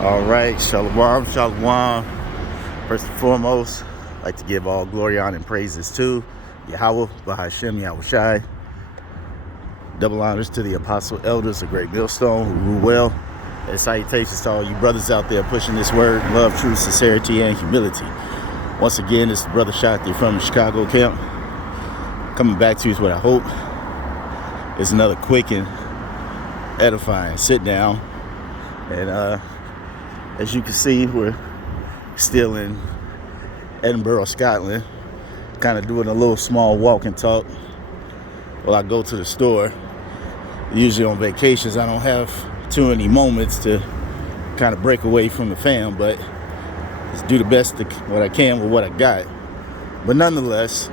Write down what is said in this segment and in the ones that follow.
All right, shalom, shalom. First and foremost, I'd like to give all glory, honor, and praises to Yahweh, Bahashem, Yahushai. Double honors to the apostle elders, the great millstone who rule well. And salutations to all you brothers out there pushing this word, love, truth, sincerity, and humility. Once again, this is Brother Shotty from the Chicago camp. Coming back to you with what I hope is another quick and edifying sit down. And as you can see, we're still in Edinburgh, Scotland, kind of doing a little small walk and talk while I go to the store. Usually on vacations, I don't have too many moments to kind of break away from the fam, but just do the best what I can with what I got. But nonetheless,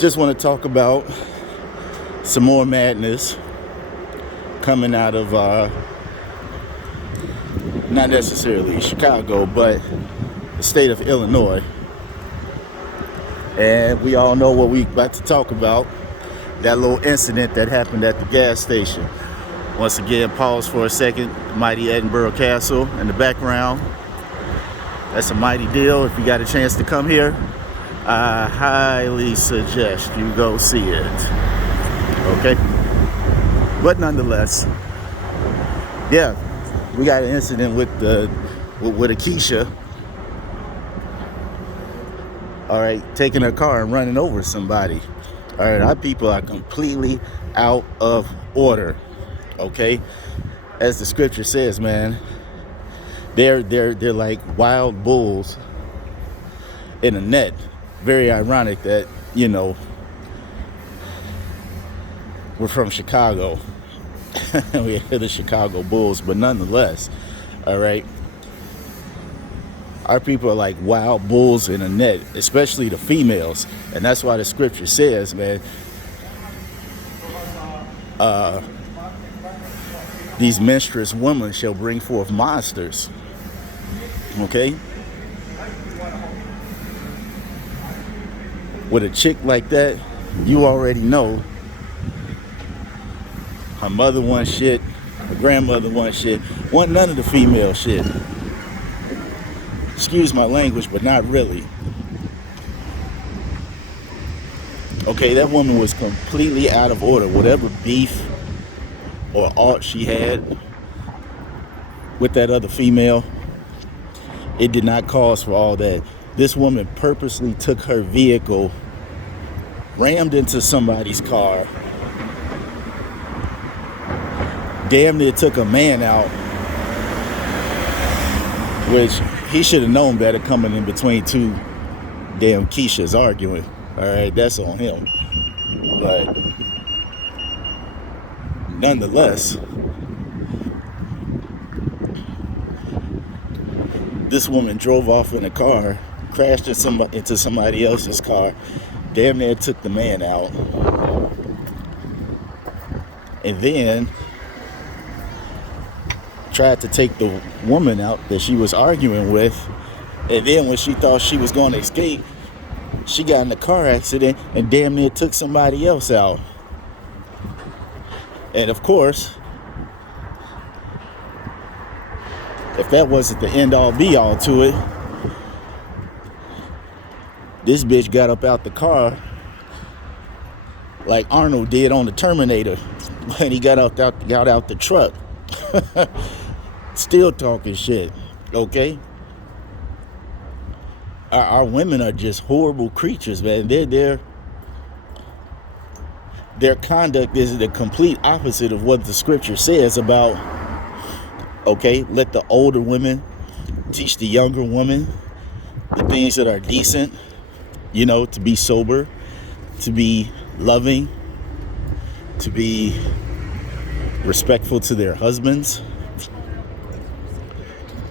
just want to talk about some more madness coming out of not necessarily Chicago, but the state of Illinois. And we all know what we're about to talk about, that little incident that happened at the gas station. Once again, pause for a second. Mighty Edinburgh Castle in the background. That's a mighty deal. If you got a chance to come here, I highly suggest you go see it. Okay? But nonetheless, yeah, we got an incident with a Keisha. All right, taking her car and running over somebody. All right, our people are completely out of order. Okay, as the scripture says, man, they're like wild bulls in a net. Very ironic that, you know, we're from Chicago. We're the Chicago Bulls, but nonetheless, all right, our people are like wild bulls in a net, especially the females. And that's why the scripture says, man, these menstruous women shall bring forth monsters. Okay? With a chick like that, you already know her mother wants shit, her grandmother wants shit, want none of the female shit. Excuse my language, but not really. Okay, that woman was completely out of order. Whatever beef or aught she had with that other female, it did not cause for all that. This woman purposely took her vehicle, rammed into somebody's car, damn near took a man out, which he should have known better coming in between two damn Keishas arguing. All right, that's on him. But nonetheless, this woman drove off in a car, crashed into somebody else's car, damn near took the man out, and then tried to take the woman out that she was arguing with. And then when she thought she was going to escape, she got in a car accident and damn near took somebody else out. And of course, if that wasn't the end all be all to it, this bitch got up out the car like Arnold did on the Terminator when he got out the truck. Still talking shit. Okay? Our women are just horrible creatures, man. Their conduct is the complete opposite of what the scripture says about, okay, let the older women teach the younger women the things that are decent, you know, to be sober, to be loving, to be respectful to their husbands.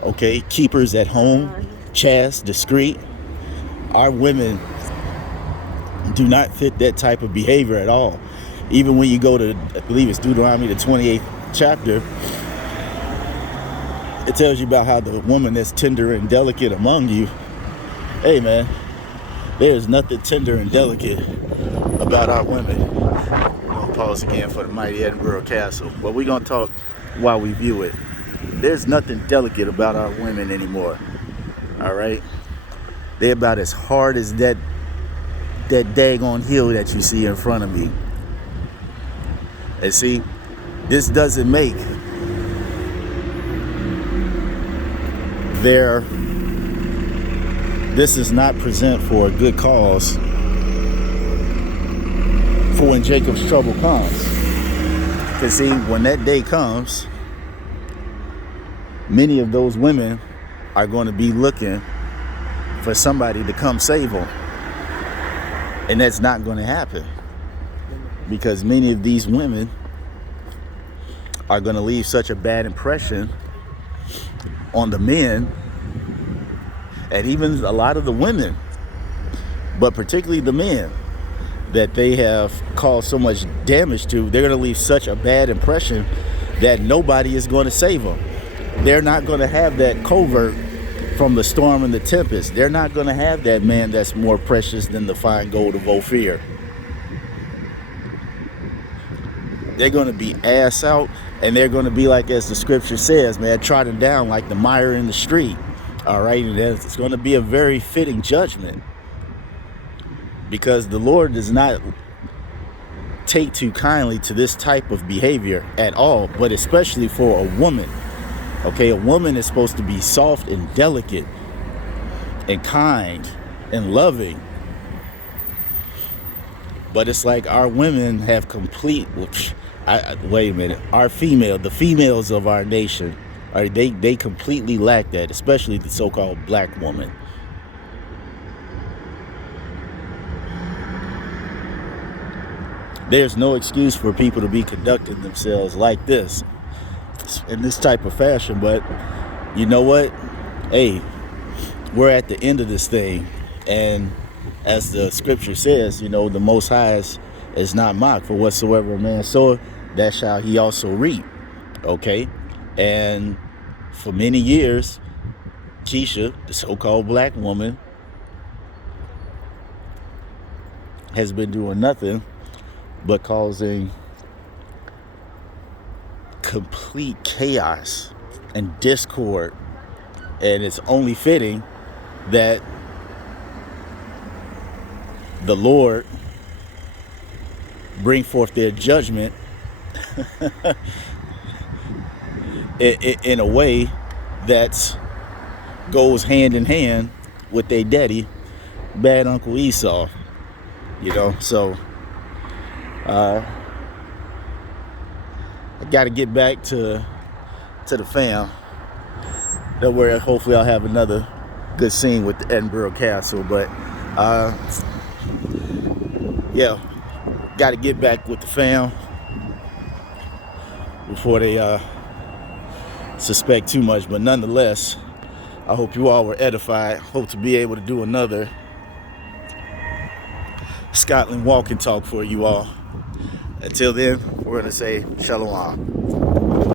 Okay, keepers at home, chaste, discreet. Our women do not fit that type of behavior at all. Even when you go to, I believe it's Deuteronomy, the 28th chapter, it tells you about how the woman that's tender and delicate among you. Hey man, there's nothing tender and delicate about our women. pause again for the mighty Edinburgh Castle. But we're going to talk while we view it. There's nothing delicate about our women anymore. All right? They're about as hard as that daggone hill that you see in front of me. And see, this doesn't make this is not present for a good cause for when Jacob's trouble comes. Because see, when that day comes, many of those women are going to be looking for somebody to come save them. And that's not going to happen. Because many of these women are going to leave such a bad impression on the men, and even a lot of the women, but particularly the men, that they have caused so much damage to. They're going to leave such a bad impression that nobody is going to save them. They're not going to have that covert from the storm and the tempest. They're not going to have that man that's more precious than the fine gold of Ophir. They're going to be ass out, and they're going to be like, as the scripture says, man, trodden down like the mire in the street. All right, and it's going to be a very fitting judgment, because the Lord does not take too kindly to this type of behavior at all, but especially for a woman. Okay, a woman is supposed to be soft and delicate and kind and loving. But it's like our women have wait a minute. The females of our nation, they completely lack that, especially the so-called black woman. There's no excuse for people to be conducting themselves like this, in this type of fashion. But you know what? Hey, we're at the end of this thing. And as the scripture says, the Most High is not mocked. For whatsoever a man soweth, that shall he also reap. Okay? And for many years, Keisha, the so-called black woman, has been doing nothing but causing complete chaos and discord. And it's only fitting that the Lord bring forth their judgment in a way that goes hand in hand with their daddy, bad Uncle Esau. So I got to get back to the fam. That where hopefully I'll have another good scene with the Edinburgh Castle. But yeah, got to get back with the fam before they suspect too much. But nonetheless, I hope you all were edified. Hope to be able to do another Scotland walk and talk for you all. Until then, we're going to say shalom.